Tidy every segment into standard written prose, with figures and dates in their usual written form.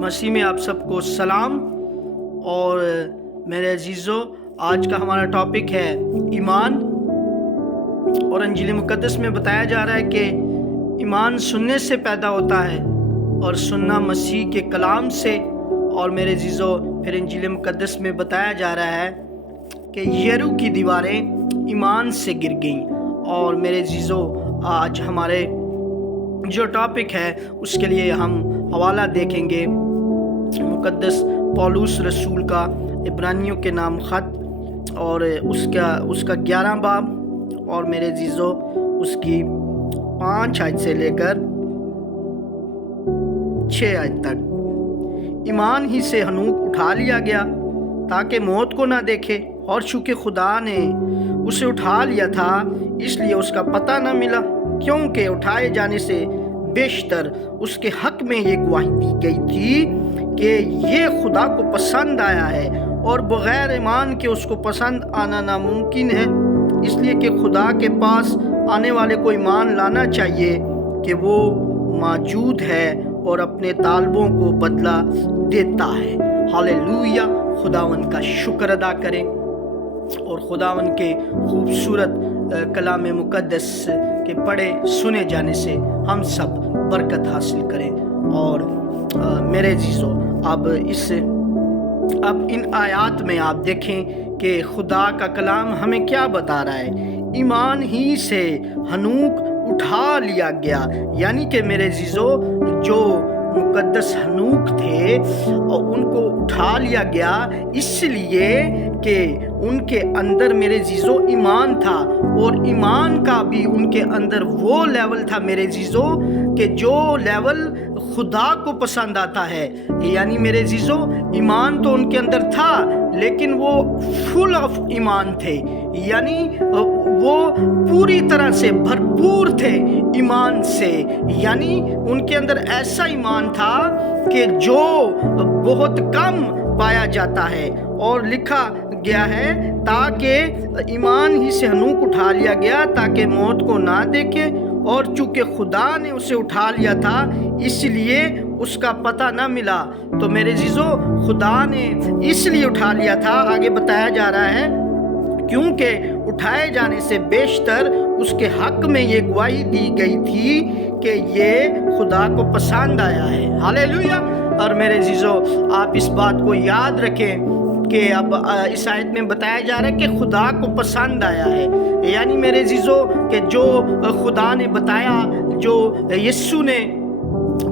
مسیح میں آپ سب کو سلام۔ اور میرے عزیزو، آج کا ہمارا ٹاپک ہے ایمان، اور انجیل مقدس میں بتایا جا رہا ہے کہ ایمان سننے سے پیدا ہوتا ہے اور سننا مسیح کے کلام سے۔ اور میرے عزیزو، پھر انجیل مقدس میں بتایا جا رہا ہے کہ یریکو کی دیواریں ایمان سے گر گئیں۔ اور میرے عزیزو، آج ہمارے جو ٹاپک ہے اس کے لیے ہم حوالہ دیکھیں گے مقدس پولس رسول کا عبرانیوں کے نام خط، اور اس کا 11 باب، اور میرے عزیزو اس کی 5 آیت سے لے کر 6 آیت تک۔ ایمان ہی سے ہنوک اٹھا لیا گیا تاکہ موت کو نہ دیکھے، اور چونکہ خدا نے اسے اٹھا لیا تھا اس لیے اس کا پتہ نہ ملا، کیونکہ اٹھائے جانے سے بیشتر اس کے حق میں یہ گواہی دی گئی تھی کہ یہ خدا کو پسند آیا ہے، اور بغیر ایمان کے اس کو پسند آنا ناممکن ہے، اس لیے کہ خدا کے پاس آنے والے کو ایمان لانا چاہیے کہ وہ موجود ہے اور اپنے طالبوں کو بدلہ دیتا ہے۔ ہاللویا! خداوند کا شکر ادا کریں اور خداوند کے خوبصورت کلام مقدس کے پڑھے سنے جانے سے ہم سب برکت حاصل کریں۔ اور میرے عزیزو، اب ان آیات میں آپ دیکھیں کہ خدا کا کلام ہمیں کیا بتا رہا ہے۔ ایمان ہی سے ہنوک اٹھا لیا گیا، یعنی کہ میرے عزیزو، جو مقدس ہنوک تھے اور ان کو اٹھا لیا گیا اس لیے کہ ان کے اندر میرے عزیزو ایمان تھا، اور ایمان کا بھی ان کے اندر وہ لیول تھا میرے عزیزو کہ جو لیول خدا کو پسند آتا ہے۔ یعنی میرے عزیزو، ایمان تو ان کے اندر تھا لیکن وہ فل آف ایمان تھے، یعنی وہ پوری طرح سے بھرپور تھے ایمان سے۔ یعنی ان کے اندر ایسا ایمان تھا کہ جو بہت کم پایا جاتا ہے، اور لکھا گیا ہے تاکہ ایمان ہی سے ہنوک اٹھا لیا گیا تاکہ موت کو نہ دیکھے، اور چونکہ خدا نے اسے اٹھا لیا تھا اس لیے اس کا پتہ نہ ملا۔ تو میرے عزیزو، خدا نے اس لیے اٹھا لیا تھا، آگے بتایا جا رہا ہے، کیونکہ اٹھائے جانے سے بیشتر اس کے حق میں یہ گواہی دی گئی تھی کہ یہ خدا کو پسند آیا ہے۔ ہاللویا! اور میرے عزیزو، آپ اس بات کو یاد رکھیں کہ اب اس آیت میں بتایا جا رہا ہے کہ خدا کو پسند آیا ہے، یعنی میرے عزیزو کہ جو خدا نے بتایا، جو یسوع نے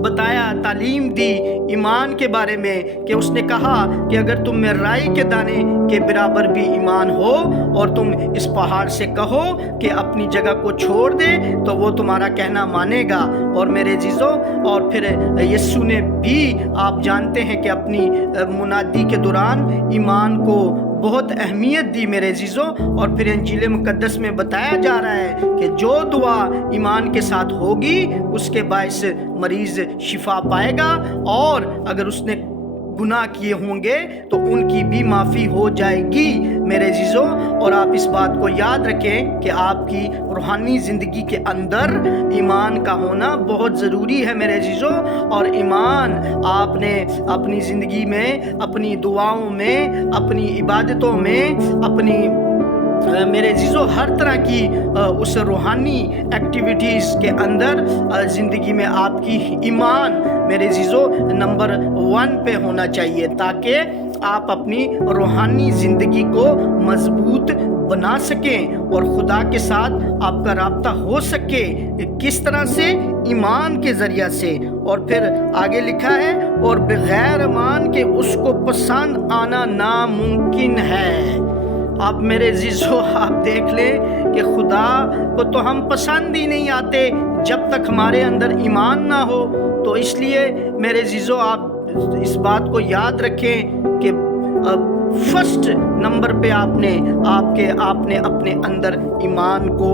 بتایا، تعلیم دی ایمان کے بارے میں، کہ اس نے کہا کہ اگر تم میں رائی کے دانے کے برابر بھی ایمان ہو اور تم اس پہاڑ سے کہو کہ اپنی جگہ کو چھوڑ دے تو وہ تمہارا کہنا مانے گا۔ اور میرے عزیزو، اور پھر یسوع نے بھی، آپ جانتے ہیں کہ اپنی منادی کے دوران ایمان کو بہت اہمیت دی میرے عزیزو۔ اور پھر انجیل مقدس میں بتایا جا رہا ہے کہ جو دعا ایمان کے ساتھ ہوگی اس کے باعث مریض شفا پائے گا، اور اگر اس نے گناہ کیے ہوں گے تو ان کی بھی معافی ہو جائے گی میرے عزیزو۔ اور آپ اس بات کو یاد رکھیں کہ آپ کی روحانی زندگی کے اندر ایمان کا ہونا بہت ضروری ہے میرے عزیزو۔ اور ایمان آپ نے اپنی زندگی میں، اپنی دعاؤں میں، اپنی عبادتوں میں، اپنی میرے عزیزو ہر طرح کی اس روحانی ایکٹیویٹیز کے اندر زندگی میں آپ کی ایمان میرے عزیزو نمبر 1 پہ ہونا چاہیے، تاکہ آپ اپنی روحانی زندگی کو مضبوط بنا سکیں اور خدا کے ساتھ آپ کا رابطہ ہو سکے۔ کس طرح سے؟ ایمان کے ذریعہ سے۔ اور پھر آگے لکھا ہے، اور بغیر ایمان کے اس کو پسند آنا ناممکن ہے۔ اب میرے عزیزو، آپ دیکھ لیں کہ خدا کو تو ہم پسند ہی نہیں آتے جب تک ہمارے اندر ایمان نہ ہو۔ تو اس لیے میرے عزیزو، آپ اس بات کو یاد رکھیں کہ فرسٹ نمبر پہ آپ نے اپنے اندر ایمان کو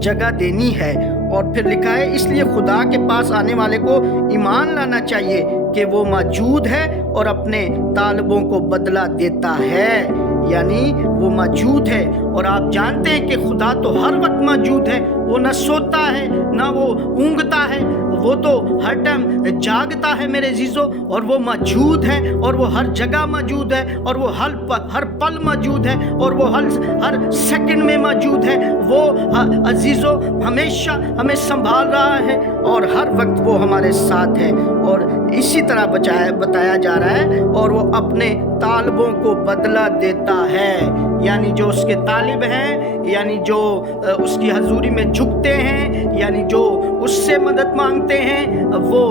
جگہ دینی ہے۔ اور پھر لکھا ہے، اس لیے خدا کے پاس آنے والے کو ایمان لانا چاہیے کہ وہ موجود ہے اور اپنے طالبوں کو بدلہ دیتا ہے، یعنی وہ موجود ہے۔ اور آپ جانتے ہیں کہ خدا تو ہر وقت موجود ہے، وہ نہ سوتا ہے نہ وہ اونگتا ہے، वो तो हर टाइम जागता है मेरे अजीजों, और वो मौजूद है, और वो हर जगह मौजूद है, और वो हर पल मौजूद है, और वो हर सेकंड में मौजूद है। वो अजीजों हमेशा हमें संभाल रहा है और हर वक्त वो हमारे साथ है। और इसी तरह बताया जा रहा है, और वो अपने तालिबों को बदला देता है, यानी जो उसके तालिब हैं, यानी जो उसकी हजूरी में झुकते हैं, यानी जो उससे मदद मांगते हैं, वो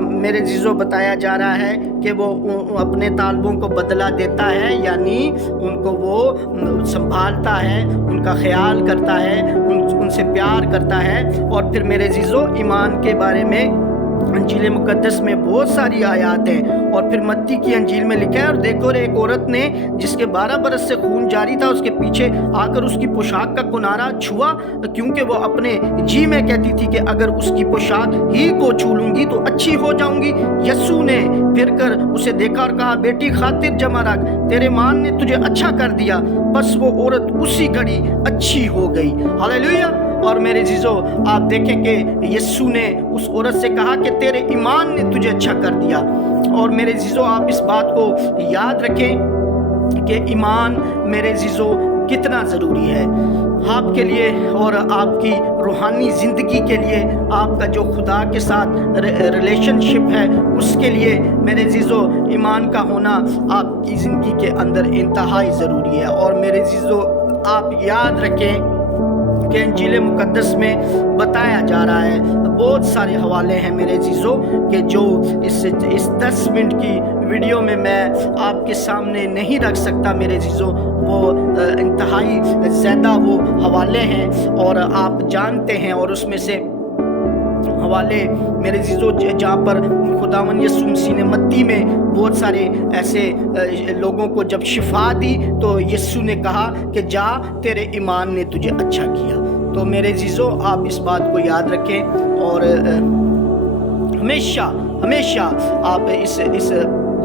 मेरे अजीजों बताया जा रहा है कि वो अपने तालिबों को बदला देता है, यानी उनको वो संभालता है, उनका ख्याल करता है, उनसे प्यार करता है। और फिर मेरे अजीजों ईमान के बारे में अंजील मुकद्दस में बहुत सारी आयात हैं, और फिर मत्ती की अंजील में लिखा है, और देखो एक औरत ने जिसके 12 बरस से खून जारी था, उसके पीछे आकर उसकी पोशाक का किनारा छुआ, क्योंकि वो अपने जी में कहती थी कि अगर उसकी पोशाक ही को छू लूंगी तो अच्छी हो जाऊंगी। यस्सू ने फिर कर उसे देखा और कहा, बेटी खातिर जमा रख, तेरे मान ने तुझे अच्छा कर दिया। बस वो औरत उसी घड़ी अच्छी हो गई। हालेलुया। और मेरे अजीजों आप देखें कि यस्सू ने उस औरत से कहा कि तेरे ईमान ने तुझे अच्छा कर दिया। और मेरे अजीजों आप इस बात को याद रखें कि ईमान मेरे अजीजों कितना ज़रूरी है आपके लिए और आपकी रूहानी ज़िंदगी के लिए, आपका जो खुदा के साथ रिलेशनशिप है उसके लिए मेरे अजीजों ईमान का होना आपकी ज़िंदगी के अंदर इंतहाई ज़रूरी है। और मेरे अजीजों आप याद रखें कि अंजील मुकद्दस में बताया जा रहा है, बहुत सारे हवाले हैं मेरे अजीजों कि जो इस 10 मिनट की वीडियो में मैं आपके सामने नहीं रख सकता मेरे अजीजों। वो इंतहाई ज़्यादा वो हवाले हैं और आप जानते हैं, और उसमें से हवाले मेरे अजीजों जहाँ पर खुदावन यीशु मसीह ने मत्ती में बहुत सारे ऐसे लोगों को जब शिफा दी तो यीशु ने कहा कि जा तेरे ईमान ने तुझे अच्छा किया। तो मेरे अजीजों आप इस बात को याद रखें और हमेशा हमेशा आप इस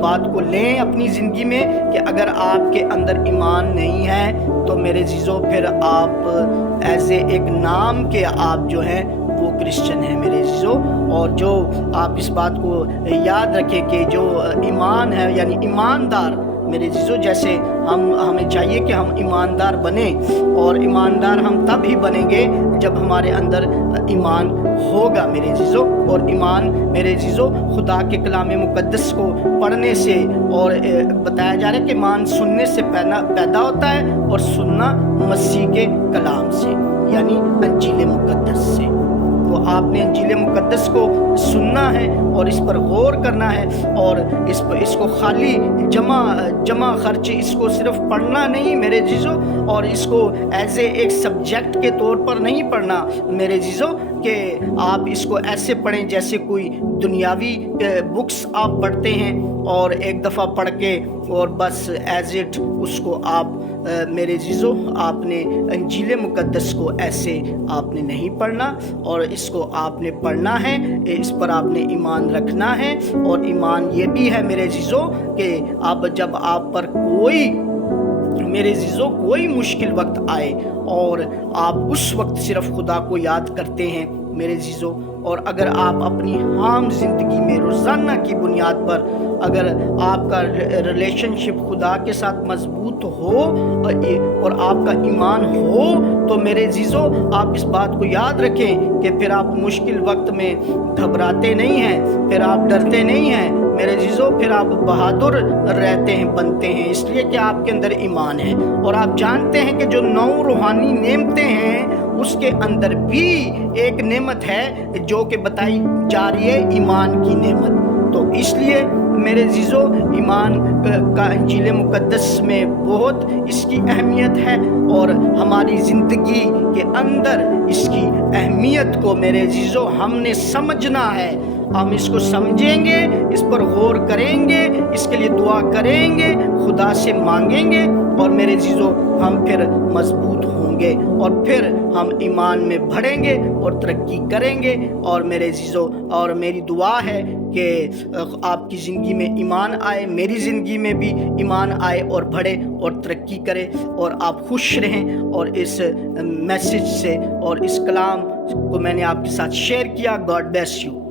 बात को लें अपनी ज़िंदगी में कि अगर आपके अंदर ईमान नहीं है तो मेरे अजीजों फिर आप ऐसे एक नाम के आप जो हैं वो क्रिश्चियन है मेरे अजीजों। और जो आप इस बात को याद रखें कि जो ईमान है यानी ईमानदार मेरे अजीजों, जैसे हमें चाहिए कि हम ईमानदार बने, और ईमानदार हम तब ही बनेंगे जब हमारे अंदर ईमान होगा मेरे अजीजों। और ईमान मेरे अजीजों खुदा के कलाम मुकद्दस को पढ़ने से, और बताया जा रहा है कि ईमान सुनने से पैदा होता है और सुनना मसीह के कलाम से यानी अंजील मुकद्दस से। तो आपने अंजील मुकद्दस को सुनना है और इस पर गौर करना है, और इसको खाली जमा खर्च इसको सिर्फ पढ़ना नहीं मेरे अजीजों, और इसको एज एक सब्जेक्ट के तौर पर नहीं पढ़ना मेरे अजीजों कि आप इसको ऐसे पढ़ें जैसे कोई दुनियावी बुक्स आप पढ़ते हैं और एक दफ़ा पढ़ के और बस एज इट उसको आप मेरे अजीजों आपने अंजील मुकद्दस को ऐसे आपने नहीं पढ़ना, और इसको आपने पढ़ना है, इस पर आपने ईमान रखना है। और ईमान ये भी है मेरे अजीजों कि जब आप पर कोई मेरे अजीजों कोई मुश्किल वक्त आए और आप उस वक्त सिर्फ खुदा को याद करते हैं मेरे अजीजों, और अगर आप अपनी आम ज़िंदगी में रोज़ाना की बुनियाद पर अगर आपका रिलेशनशिप खुदा के साथ मजबूत हो और आपका ईमान हो तो मेरे अजीजों आप इस बात को याद रखें कि फिर आप मुश्किल वक्त में घबराते नहीं हैं, फिर आप डरते नहीं हैं मेरे अजीजों, फिर आप बहादुर रहते हैं बनते हैं, इसलिए कि आपके अंदर ईमान है। और आप जानते हैं कि जो 9 रूहानी नेमतें हैं उसके अंदर भी एक नेमत है जो कि बताई जा रही है ईमान की नेमत। तो इसलिए मेरे अजीजों ईमान का अंजील मुकद्दस में बहुत इसकी अहमियत है, और हमारी ज़िंदगी के अंदर इसकी अहमियत को मेरे अजीजों हमने समझना है। हम इसको समझेंगे, इस पर गौर करेंगे, इसके लिए दुआ करेंगे, खुदा से मांगेंगे, और मेरे अजीजों हम फिर मजबूत होंगे और फिर हम ईमान में बढ़ेंगे और तरक्की करेंगे। और मेरे अजीजों और मेरी दुआ है कि आपकी ज़िंदगी में ईमान आए, मेरी ज़िंदगी में भी ईमान आए और बढ़े और तरक्की करे, और आप खुश रहें। और इस मैसेज से और इस कलाम को मैंने आपके साथ शेयर किया। God bless you.